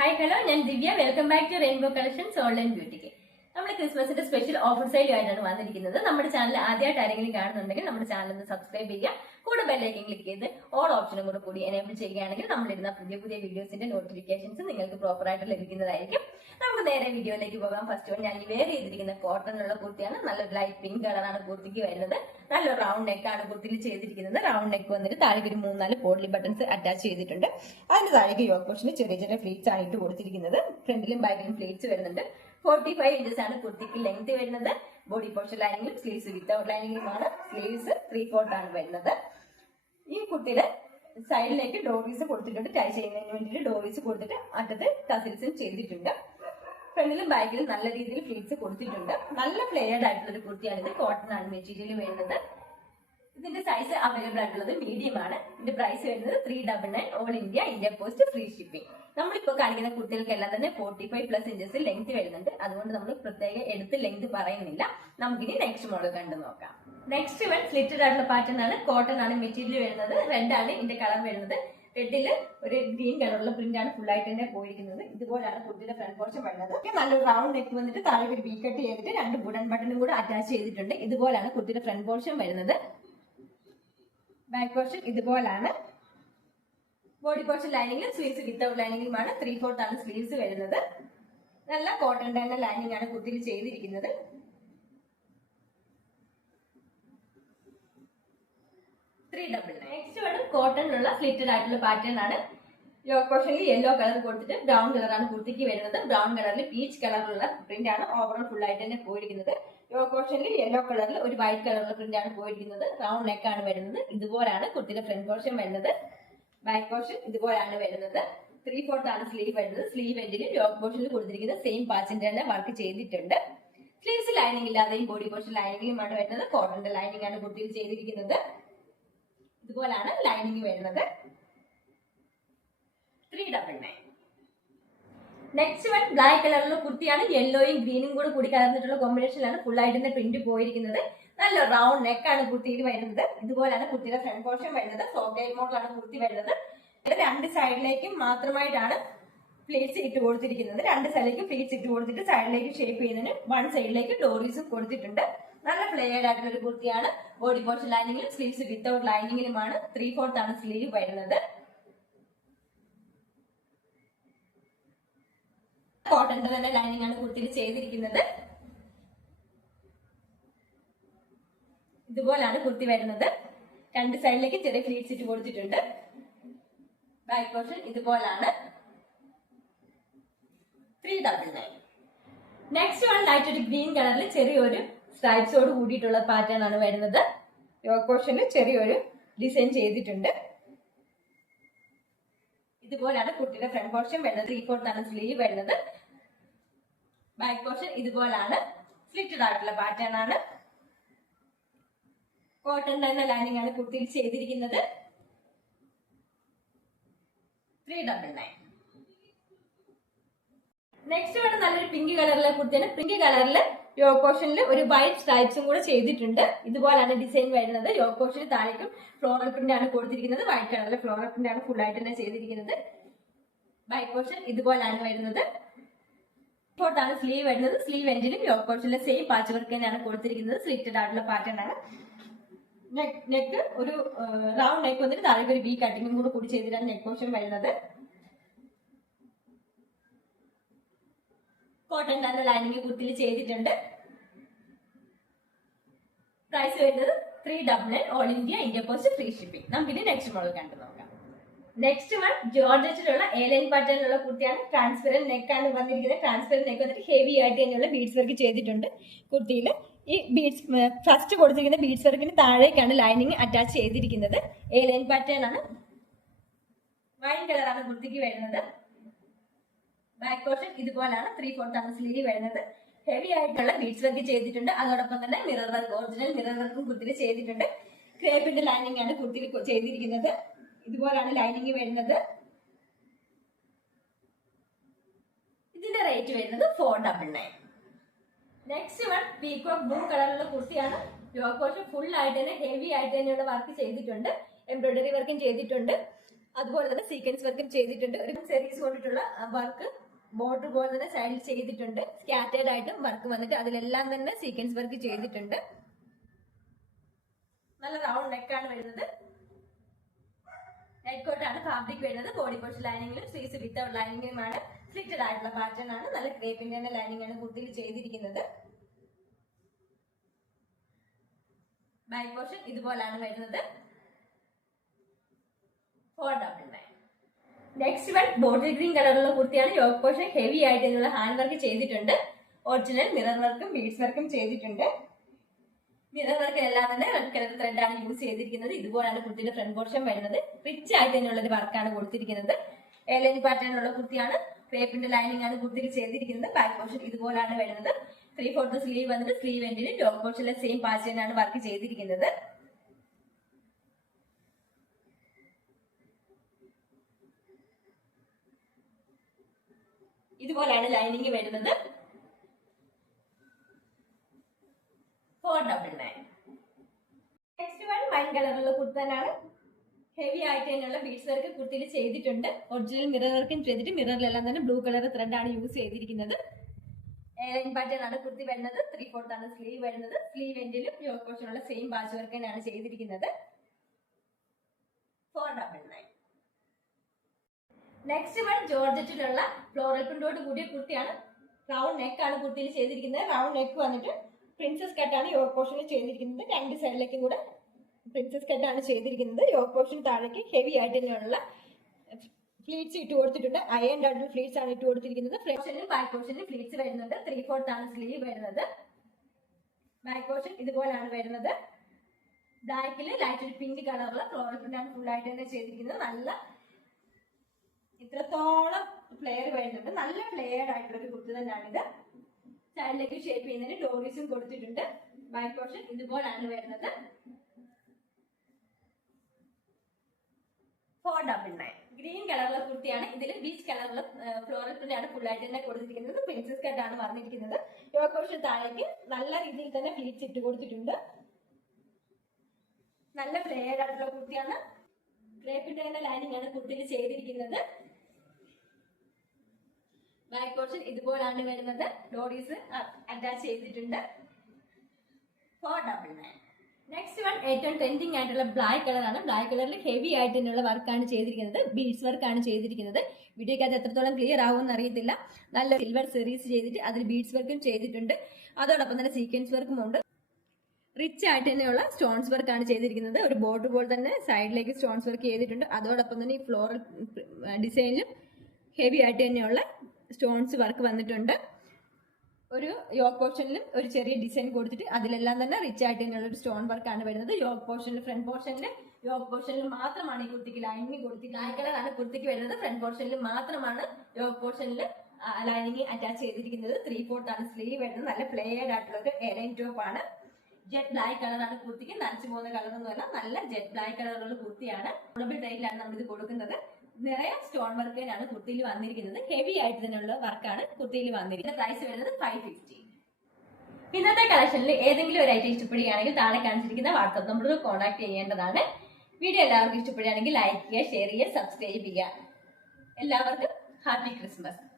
Hi hello, ഞാൻ Divya. Welcome back to rainbow collections online boutique. നമ്മൾ ക്രിസ്മസിന്റെ സ്പെഷ്യൽ ഓഫർ സെയിലുമായിട്ടാണ് വന്നിരിക്കുന്നത്. നമ്മുടെ ചാനൽ ആദ്യമായിട്ട് ആരെങ്കിലും കാണുന്നുണ്ടെങ്കിൽ നമ്മുടെ ചാനൽ ഒന്ന് സബ്സ്ക്രൈബ് ചെയ്യുക. കൂടെ ബെല്ലൈക്കൻ ക്ലിക്ക് ചെയ്ത് ഓൾ ഓപ്ഷനും കൂടി എനേബിൾ ചെയ്യുകയാണെങ്കിൽ നമ്മളിരുന്ന പുതിയ പുതിയ വീഡിയോസിന്റെ നോട്ടിഫിക്കേഷൻസ് നിങ്ങൾക്ക് പ്രോപ്പറായിട്ട് ലഭിക്കുന്നതായിരിക്കും. നമുക്ക് നേരെ വീഡിയോയിലേക്ക് പോകാം. ഫസ്റ്റ് വൺ ഞാൻ ഈ വെയർ ചെയ്തിരിക്കുന്ന കോട്ടണിലുള്ള കുർത്തിയാണ്. നല്ലൊരു ലൈറ്റ് പിങ്ക് കളറാണ് കുർത്തിക്ക് വരുന്നത്. നല്ലൊരു റൗണ്ട് നെക്കാണ് കുർത്തിയിൽ ചെയ്തിരിക്കുന്നത്. റൗണ്ട് നെക്ക് വന്നിട്ട് താഴേക്ക് ഒരു 3-4 പോഡ്ലി ബട്ടൺസ് അറ്റാച്ച് ചെയ്തിട്ടുണ്ട്. അതിന് താഴേക്ക് യോക്ക് പോർഷന് ചെറിയ ചെറിയ ഫ്ലീറ്റ്സ് ആണ് ഇട്ട് കൊടുത്തിരിക്കുന്നത്. ഫ്രണ്ടിലും ബാക്കിലും ഫ്ലീറ്റ്സ് വരുന്നുണ്ട്. 45 ഇഞ്ചസ് ആണ് കുർത്തിക്ക് ലെങ്ത് വരുന്നത്. ബോഡി പോർഷൻ ലൈനിങ്ങും സ്ലീവ്സ് വിത്തൗട്ട് ലൈനിങ്ങുമാണ്. സ്ലീവ്സ് 3/4 ആണ് വരുന്നത്. ഈ കുർത്തിയുടെ സൈഡിലേക്ക് ഡോറീസ് കൊടുത്തിട്ടുണ്ട്. ടൈ ചെയ്യുന്നതിന് വേണ്ടിയിട്ട് ഡോറീസ് കൊടുത്തിട്ട് അറ്റത്ത് ടസിൽസും ചെയ്തിട്ടുണ്ട്. ഫ്രണ്ടിലും ബാക്കിലും നല്ല രീതിയിൽ ഫ്ലീറ്റ്സ് കൊടുത്തിട്ടുണ്ട്. നല്ല ഫ്ലെയർഡ് ആയിട്ടുള്ള ഒരു കുർത്തിയാണിത്. കോട്ടൺ ആണ് മെറ്റീരിയൽ വരുന്നത്. ഇതിന്റെ സൈസ് അവൈലബിൾ ആയിട്ടുള്ളത് മീഡിയം ആണ്. ഇതിന്റെ പ്രൈസ് വരുന്നത് 399 all India post free shipping. നമ്മളിപ്പോ കാണിക്കുന്ന കുർത്തികൾക്കെല്ലാം തന്നെ 45+ ഇഞ്ചസ് ലെങ്ത് വരുന്നുണ്ട്. അതുകൊണ്ട് നമ്മൾ പ്രത്യേക എടുത്ത് ലെങ്ത് പറയുന്നില്ല. നമുക്കിനി നെക്സ്റ്റ് മോഡൽ കണ്ടു നോക്കാം. നെക്സ്റ്റ് വൺ സ്ലിറ്റഡ് ആയിട്ടുള്ള പാറ്റേൺ ആണ്. കോട്ടൺ ആണ് മെറ്റീരിയൽ വരുന്നത്. റെഡ് ആണ് ഇതിന്റെ കളർ വരുന്നത്. റെഡില് ഒരു ഗ്രീൻ കളറുള്ള പ്രിന്റ് ആണ് ഫുൾ ആയിട്ട് തന്നെ പോയിരിക്കുന്നത്. ഇതുപോലാണ് കുർത്തിയുടെ ഫ്രണ്ട് പോർഷൻ വരുന്നത്. നല്ലൊരു റൗണ്ട് നെക്ക് വന്നിട്ട് താഴെ ഒരു വി കട്ട് ചെയ്തിട്ട് 2 വുഡൻ ബട്ടണും കൂടെ അറ്റാച്ച് ചെയ്തിട്ടുണ്ട്. ഇതുപോലാണ് കുർത്തിയുടെ ഫ്രണ്ട് പോർഷൻ വരുന്നത്. ബാക്ക് പോർഷൻ ഇതുപോലാണ്. ബോഡി പോർഷൻ ലൈനിങ്ങിലും സ്ലീവ്സ് വിത്തൗട്ട് ലൈനിങ്ങിലുമാണ്. 3/4 ആണ് സ്ലീവ്സ് വരുന്നത്. നല്ല കോട്ടൺ തന്നെ ലൈനിങ് ആണ് കുർത്തിയിൽ ചെയ്തിരിക്കുന്നത്. നെക്സ്റ്റ് വേണം കോട്ടണിലുള്ള സ്ലിറ്റഡ് ആയിട്ടുള്ള പാറ്റേൺ ആണ്. യോക്ക് പോർഷനിൽ യെല്ലോ കളർ കൊടുത്തിട്ട് ബ്രൗൺ കളറാണ് കുർത്തിക്ക് വരുന്നത്. ബ്രൗൺ കളറിൽ പീച്ച് കളറിലുള്ള പ്രിന്റ് ആണ് ഓവറോൾ ഫുൾ ആയിട്ട് തന്നെ പോയിരിക്കുന്നത്. യോക്ക് പോർഷനിൽ യെല്ലോ കളറിൽ ഒരു വൈറ്റ് കളറുള്ള പ്രിന്റ് ആണ് പോയിരിക്കുന്നത്. റൗണ്ട് നെക്ക് ആണ് വരുന്നത്. ഇതുപോലാണ് കുർത്തിയുടെ ഫ്രണ്ട് പോർഷൻ വരുന്നത്. ബാക്ക് പോർഷൻ ഇതുപോലാണ് വരുന്നത്. 3/4 ആണ് സ്ലീവ് വരുന്നത്. സ്ലീവ് എൻഡിൽ യോക്ക് പോർഷനിൽ കൊടുത്തിരിക്കുന്ന സെയിം പാച്ചിന്റെ തന്നെ വർക്ക് ചെയ്തിട്ടുണ്ട്. സ്ലീവ്സ് ലൈനിങ് ഇല്ലാതെയും ബോഡി പോർഷൻ ലൈനിങ്ങുമാണ് വരുന്നത്. കോട്ടന്റെ ലൈനിങ് ആണ് കുർത്തിയിൽ ചെയ്തിരിക്കുന്നത്. ഇതുപോലാണ് ലൈനിങ് വരുന്നത്. 399. നെക്സ്റ്റ് വൺ ബ്ലാക്ക് കളറിലുള്ള കുർത്തിയാണ്. യെല്ലോയും ഗ്രീനും കൂടി കലർന്നിട്ടുള്ള കോമ്പിനേഷനിലാണ് ഫുൾ ആയിട്ട് തന്നെ പ്രിന്റ് പോയിരിക്കുന്നത്. നല്ല റൗണ്ട് നെക്കാണ് കുർത്തിയിൽ വരുന്നത്. ഇതുപോലാണ് കുർത്തിയുടെ ഫ്രണ്ട് പോർഷൻ വരുന്നത്. ഫ്രോക്ക് മോഡലാണ് കുർത്തി വരുന്നത്. രണ്ട് സൈഡിലേക്കും മാത്രമായിട്ടാണ് പ്ലേറ്റ്സ് ഇട്ട് കൊടുത്തിരിക്കുന്നത്. രണ്ട് സൈഡിലേക്കും പ്ലേറ്റ്സ് ഇട്ട് കൊടുത്തിട്ട് സൈഡിലേക്ക് ഷേപ്പ് ചെയ്യുന്നതിന് വൺ സൈഡിലേക്ക് ഡോറീസും കൊടുത്തിട്ടുണ്ട്. നല്ല ഫ്ലെയർഡ് ആയിട്ടുള്ള ഒരു കുർത്തിയാണ്. ബോഡി പോർഷൻ ലൈനിങ്ങിലും സ്ലീവ്സ് വിത്തൗട്ട് ലൈനിങ്ങിലുമാണ്. 3/4 ആണ് സ്ലീവ് വരുന്നത്. കോട്ടന്റെ തന്നെ ലൈനിങ് ആണ് കുർത്തിയിൽ ചെയ്തിരിക്കുന്നത്. ഇതുപോലാണ് കുർത്തി വരുന്നത്. രണ്ട് സൈഡിലേക്ക് ചെറിയ ഫ്ലീറ്റ്സ് ഇട്ട് കൊടുത്തിട്ടുണ്ട്. ബാക്ക് പോർഷൻ ഇതുപോലാണ്. 399. നെക്സ്റ്റ് വൺ ലൈറ്റ് ഒരു ഗ്രീൻ കളറിൽ ചെറിയൊരു സ്ട്രൈപ്സോട് കൂടിയിട്ടുള്ള പാറ്റേൺ ആണ് വരുന്നത്. യോക്ക് പോർഷനിൽ ചെറിയൊരു ഡിസൈൻ ചെയ്തിട്ടുണ്ട്. ഇതുപോലാണ് കുർത്തിയുടെ ഫ്രണ്ട് പോർഷൻ വരുന്നത്. 3/4 ആണ് സ്ലീവ് വരുന്നത്. ബാക്ക് പോർഷൻ ഇതുപോലാണ്. സ്ലിറ്റഡ് ആയിട്ടുള്ള പാറ്റേൺ ആണ്. കോട്ടൺ തന്നെ ലൈനിങ് ആണ് കുർത്തിയിൽ ചെയ്തിരിക്കുന്നത്. 399. നെക്സ്റ്റ് വേണം നല്ലൊരു പിങ്ക് കളറിലെ കുർത്തിയാണ്. പിങ്ക് കളറിൽ യോക്ക് പോർഷനിൽ ഒരു വൈറ്റ് സ്ട്രൈപ്സും കൂടെ ചെയ്തിട്ടുണ്ട്. ഇതുപോലാണ് ഡിസൈൻ വരുന്നത്. യോക്ക് പോർഷന് താഴേക്കും ഫ്ലോറൽ പ്രിന്റ് ആണ് കൊടുത്തിരിക്കുന്നത്. വൈറ്റ് കളറിലെ ഫ്ലോറൽ പ്രിന്റ് ആണ് ഫുൾ ആയിട്ട് തന്നെ ചെയ്തിരിക്കുന്നത്. ബാക്ക് പോർഷൻ ഇതുപോലാണ് വരുന്നത്. 3/4 ആണ് സ്ലീവ് വരുന്നത്. സ്ലീവ് എൻഡിലും യോക്ക് പോർഷനിലെ സെയിം പാച്ച് വർക്ക് തന്നെയാണ് കൊടുത്തിരിക്കുന്നത്. സ്ലിറ്റഡ് ആയിട്ടുള്ള പാറ്റേൺ ആണ്. നെക്ക് ഒരു റൗണ്ട് നെക്ക് വന്നിട്ട് താഴേക്ക് ഒരു വി കട്ടിങ്ങും കൂടി ചെയ്തിട്ടാണ് നെക്ക് പോർഷൻ വരുന്നത്. കോട്ടൺ തന്നെ ലൈനിങ് കുർത്തിയിൽ ചെയ്തിട്ടുണ്ട്. പ്രൈസ് വരുന്നത് 399 all India post free shipping. നമുക്കിനി നെക്സ്റ്റ് മോഡൽ കണ്ടു നോക്കാം. നെക്സ്റ്റ് വൺ ജോർജറ്റിലുള്ള എലൈൻ പാറ്റേണിലുള്ള കുർത്തിയാണ്. ട്രാൻസ്പെറന്റ് നെക്കാണ് വന്നിരിക്കുന്നത്. ട്രാൻസ്പെറന്റ് നെക്ക് വന്നിട്ട് ഹെവി ആയിട്ട് തന്നെയുള്ള ബീഡ്സ് വർക്ക് ചെയ്തിട്ടുണ്ട് കുർത്തിയിൽ. ഈ ബീഡ്സ് ഫസ്റ്റ് കൊടുത്തിരിക്കുന്ന ബീഡ്സ് വർക്കിന് താഴേക്കാണ് ലൈനിങ് അറ്റാച്ച് ചെയ്തിരിക്കുന്നത്. എലൈൻ പാറ്റേൺ ആണ്. വൈൻ കളറാണ് കുർത്തിക്ക് വരുന്നത്. Back portion ഇതുപോലാണ്. 3/4 ആണ് സ്ലീവ് വരുന്നത്. ഹെവി ആയിട്ടുള്ള ബീഡ്സ് വർക്ക് ചെയ്തിട്ടുണ്ട്. അതോടൊപ്പം തന്നെ മിറർ വർക്ക്, ഒറിജിനൽ മിറർ വർക്കും കുർത്തിയിൽ ചെയ്തിട്ടുണ്ട്. ക്രേപ്പിന്റെ ലൈനിങ് ആണ് കുർത്തിയിൽ ചെയ്തിരിക്കുന്നത്. ഇതുപോലാണ് ലൈനിങ് വരുന്നത്. ഇതിന്റെ റേറ്റ് വരുന്നത് 499. നെക്സ്റ്റ് വൺ പീകോക്ക് ബ്ലൂ കളറിലുള്ള കുർത്തിയാണ്. യോക്ക് പോർഷൻ ഫുൾ ആയിട്ട് തന്നെ ഹെവി ആയിട്ട് തന്നെയുള്ള വർക്ക് ചെയ്തിട്ടുണ്ട്. എംബ്രോയിഡറി വർക്കും ചെയ്തിട്ടുണ്ട്. അതുപോലെ തന്നെ സീക്വൻസ് വർക്കും ചെയ്തിട്ടുണ്ട്. ഒരു സെറീസ് കൊണ്ടിട്ടുള്ള വർക്ക് ബോർഡർ പോലെ തന്നെ സൈഡിൽ ചെയ്തിട്ടുണ്ട്. സ്കാറ്റേർഡ് ആയിട്ടും വർക്ക് വന്നിട്ട് അതിലെല്ലാം തന്നെ സീക്വൻസ് വർക്ക് ചെയ്തിട്ടുണ്ട്. നല്ല റൗണ്ട് നെക്കാണ് വരുന്നത്. നെറ്റ് കോട്ടാണ് ഫാബ്രിക് വരുന്നത്. ബോഡി പോർഷൻ ലൈനിങ്ങിലും സ്ലീവ്സ് വിത്തൗട്ട് ലൈനിങ്ങിലുമാണ്. സ്ലിറ്റഡ് ആയിട്ടുള്ള പാറ്റേൺ ആണ്. നല്ല ക്രേപ്പിന്റെ തന്നെ ലൈനിങ് ആണ് കുർത്തിയിൽ ചെയ്തിരിക്കുന്നത്. ബാക്ക് പോർഷൻ ഇതുപോലാണ് വരുന്നത്. 499. നെക്സ്റ്റ് വൺ ബോട്ടിൽ ഗ്രീൻ കളറുള്ള കുർത്തിയാണ്. യോക്ക് പോർഷൻ ഹെവി ആയിട്ടുള്ള ഹാൻഡ് വർക്ക് ചെയ്തിട്ടുണ്ട്. ഒറിജിനൽ മിറർ വർക്കും ബീഡ്സ് വർക്കും ചെയ്തിട്ടുണ്ട്. മിറർ വർക്ക് എല്ലാം തന്നെ റെഡ് കളർ ത്രെഡ് ആണ് യൂസ് ചെയ്തിരിക്കുന്നത്. ഇതുപോലാണ് കുർത്തിയുടെ ഫ്രണ്ട് പോർഷൻ വരുന്നത്. റിച്ച് ആയിട്ട് തന്നെയുള്ള ഒരു വർക്കാണ് കൊടുത്തിരിക്കുന്നത്. എയർലൈൻ പാറ്റേൺ ഉള്ള കുർത്തിയാണ്. ക്രേപ്പിന്റെ ലൈനിങ് ആണ് കുർത്തിയിൽ ചെയ്തിരിക്കുന്നത്. ബാക്ക് പോർഷൻ ഇതുപോലാണ് വരുന്നത്. 3/4 സ്ലീവ് വന്നിട്ട് സ്ലീവ് എൻഡിന് യോക്ക് പോർഷനിലെ സെയിം പാറ്റേൺ ആണ് വർക്ക് ചെയ്തിരിക്കുന്നത്. ഇതുപോലാണ് ലൈനിങ് വരുന്നത്. 499. നെക്സ്റ്റ് വൺ വൈൻ കളറുള്ള കുർത്ത തന്നെയാണ്. ഹെവി ആയിട്ട് തന്നെയുള്ള ബീഡ്സ് വർക്ക് കുർത്തിയിൽ ചെയ്തിട്ടുണ്ട്. ഒറിജിനൽ മിറർ വർക്കും ചെയ്തിട്ട് മിററിലെല്ലാം തന്നെ ബ്ലൂ കളർ ത്രെഡ് ആണ് യൂസ് ചെയ്തിരിക്കുന്നത്. എയർലൈൻ പാറ്റേൺ ആണ് കുർത്തി വരുന്നത്. 3/4 ആണ് സ്ലീവ് വരുന്നത്. സ്ലീവ് എൻഡിലും യോക്ക് പോർഷനുള്ള സെയിം ബാച്ച് വർക്ക് തന്നെയാണ് ചെയ്തിരിക്കുന്നത്. 499. നെക്സ്റ്റ് വൺ ജോർജറ്റിലുള്ള ഫ്ലോറൽ പ്രിന്റോട് കൂടിയ കുർത്തിയാണ്. റൗണ്ട് നെക്ക് ആണ് കുർത്തിയിൽ ചെയ്തിരിക്കുന്നത്. റൗണ്ട് നെക്ക് വന്നിട്ട് പ്രിൻസസ് കട്ടാണ് യോക്ക് പോർഷനിൽ ചെയ്തിരിക്കുന്നത്. രണ്ട് സൈഡിലേക്കും കൂടെ പ്രിൻസസ് കട്ടാണ് ചെയ്തിരിക്കുന്നത്. യോക്ക് പോർഷൻ താഴേക്ക് ഹെവി ആയിട്ട് തന്നെയുള്ള ഫ്ലീറ്റ്സ് ഇട്ട് കൊടുത്തിട്ടുണ്ട്. അയൺ ആയിട്ടുള്ള ഫ്ലീറ്റ്സ് ആണ് ഇട്ട് കൊടുത്തിരിക്കുന്നത്. ഫ്രണ്ടിലും ബാക്ക് പോർഷനിലും ഫ്ലീറ്റ്സ് വരുന്നുണ്ട്. 3/4 ആണ് സ്ലീവ് വരുന്നത്. ബാക്ക് പോർഷൻ ഇതുപോലാണ് വരുന്നത്. ബ്ലാക്കില് ലൈറ്റ് ഒരു പിങ്ക് കളറുള്ള ഫ്ലോറൽ പ്രിന്റ് ആണ് ഫുൾ ആയിട്ട് തന്നെ ചെയ്തിരിക്കുന്നത്. നല്ല ഇത്രത്തോളം ഫ്ലെയർ വരുന്നുണ്ട്. നല്ല ഫ്ലെയർഡ് ആയിട്ടുള്ള ഒരു കുർത്തി തന്നെയാണിത്. സൈഡിലേക്ക് ഷേപ്പ് ചെയ്യുന്നതിന് ഡോറീസും കൊടുത്തിട്ടുണ്ട്. ബാക്ക് പോർഷൻ ഇതുപോലാണ് വരുന്നത്. 499. ഗ്രീൻ കളറുള്ള കുർത്തിയാണ്. ഇതിൽ ബീച്ച് കളറുള്ള ഫ്ലോറൽ പ്രിന്റ് ആണ് ഫുൾ ആയിട്ട് തന്നെ കൊടുത്തിരിക്കുന്നത്. പ്രിൻസസ് കട്ട് ആണ് വന്നിരിക്കുന്നത്. യോക്ക് പോർഷൻ താഴേക്ക് നല്ല രീതിയിൽ തന്നെ ഫ്ലീറ്റ്സ് ഇട്ട് കൊടുത്തിട്ടുണ്ട്. നല്ല ഫ്ലെയർഡ് ആയിട്ടുള്ള കുർത്തിയാണ്. ക്രേപ്പിന്റെ തന്നെ ലൈനിങ് ആണ് കുർത്തിയിൽ ചെയ്തിരിക്കുന്നത്. ബാക്ക് പോർഷൻ ഇതുപോലാണ് വരുന്നത്. ഡോറീസ് അറ്റാച്ച് ചെയ്തിട്ടുണ്ട്. 499. നെക്സ്റ്റ് വൺ ഏറ്റവും ട്രെൻഡിങ് ആയിട്ടുള്ള ബ്ലാക്ക് കളറാണ്. ബ്ലാക്ക് കളറിൽ ഹെവി ആയിട്ട് തന്നെയുള്ള വർക്കാണ് ചെയ്തിരിക്കുന്നത്. ബീഡ്സ് വർക്കാണ് ചെയ്തിരിക്കുന്നത്. വീഡിയോക്ക് അത് എത്രത്തോളം ക്ലിയർ ആവുമെന്ന് അറിയത്തില്ല. നല്ല സിൽവർ സെറീസ് ചെയ്തിട്ട് അതിൽ ബീഡ്സ് വർക്കും ചെയ്തിട്ടുണ്ട്. അതോടൊപ്പം തന്നെ സീക്വൻസ് വർക്കും ഉണ്ട്. റിച്ച് ആയിട്ട് തന്നെയുള്ള സ്റ്റോൺസ് വർക്കാണ് ചെയ്തിരിക്കുന്നത്. ഒരു ബോർഡർ പോലെ തന്നെ സൈഡിലേക്ക് സ്റ്റോൺസ് വർക്ക് ചെയ്തിട്ടുണ്ട്. അതോടൊപ്പം തന്നെ ഈ ഫ്ലോറൽ ഡിസൈനിലും ഹെവി ആയിട്ട് തന്നെയുള്ള സ്റ്റോൺസ് വർക്ക് വന്നിട്ടുണ്ട്. ഒരു യോക്ക് പോർഷനിലും ഒരു ചെറിയ ഡിസൈൻ കൊടുത്തിട്ട് അതിലെല്ലാം തന്നെ റിച്ച് ആയിട്ട് തന്നെയുള്ള ഒരു സ്റ്റോൺ വർക്കാണ് വരുന്നത്. യോക്ക് പോർഷനിൽ ഫ്രണ്ട് പോർഷനിൽ യോക്ക് പോർഷനിൽ മാത്രമാണ് ഈ കുർത്തിക്ക് ലൈനിങ് കൊടുത്തിട്ട് ബ്ലാക്ക് കളറാണ് കുർത്തിക്ക് വരുന്നത്. ഫ്രണ്ട് പോർഷനിൽ മാത്രമാണ് യോക്ക് പോർഷനിൽ ലൈനിങ് അറ്റാച്ച് ചെയ്തിരിക്കുന്നത്. 3/4 ആണ് സ്ലീവ് വരുന്നത്. നല്ല പ്ലേഡ് ആയിട്ടുള്ള ഒരു എയർലൈൻ ടോപ്പ് ആണ്. ജെറ്റ് ബ്ലാക്ക് കളറാണ് കുർത്തിക്ക്. നനച്ചു പോകുന്ന കളർ എന്ന് പറഞ്ഞാൽ നല്ല ജെറ്റ് ബ്ലാക്ക് കളറുള്ള കുർത്തിയാണ്. അഫോർഡബിൾ റേറ്റിലാണ് നമ്മൾ ഇത് കൊടുക്കുന്നത്. നിറയെ സ്റ്റോൺ വർക്കിനാണ് കുർത്തിയിൽ വന്നിരിക്കുന്നത്. ഹെവി ആയിട്ട് തന്നെയുള്ള വർക്കാണ് കുർത്തിയിൽ വന്നിരിക്കുന്നത്. പ്രൈസ് വരുന്നത് 550. ഇന്നത്തെ കളക്ഷനിൽ ഏതെങ്കിലും ഒരു ഐറ്റം ഇഷ്ടപ്പെടുകയാണെങ്കിൽ താഴെ കാണിച്ചിരിക്കുന്ന വാട്സ്ആപ്പ് നമ്പറിൽ കോൺടാക്ട് ചെയ്യേണ്ടതാണ്. വീഡിയോ എല്ലാവർക്കും ഇഷ്ടപ്പെടുകയാണെങ്കിൽ ലൈക്ക് ചെയ്യുക, ഷെയർ ചെയ്യുക, സബ്സ്ക്രൈബ് ചെയ്യുക. എല്ലാവർക്കും ഹാപ്പി ക്രിസ്മസ്.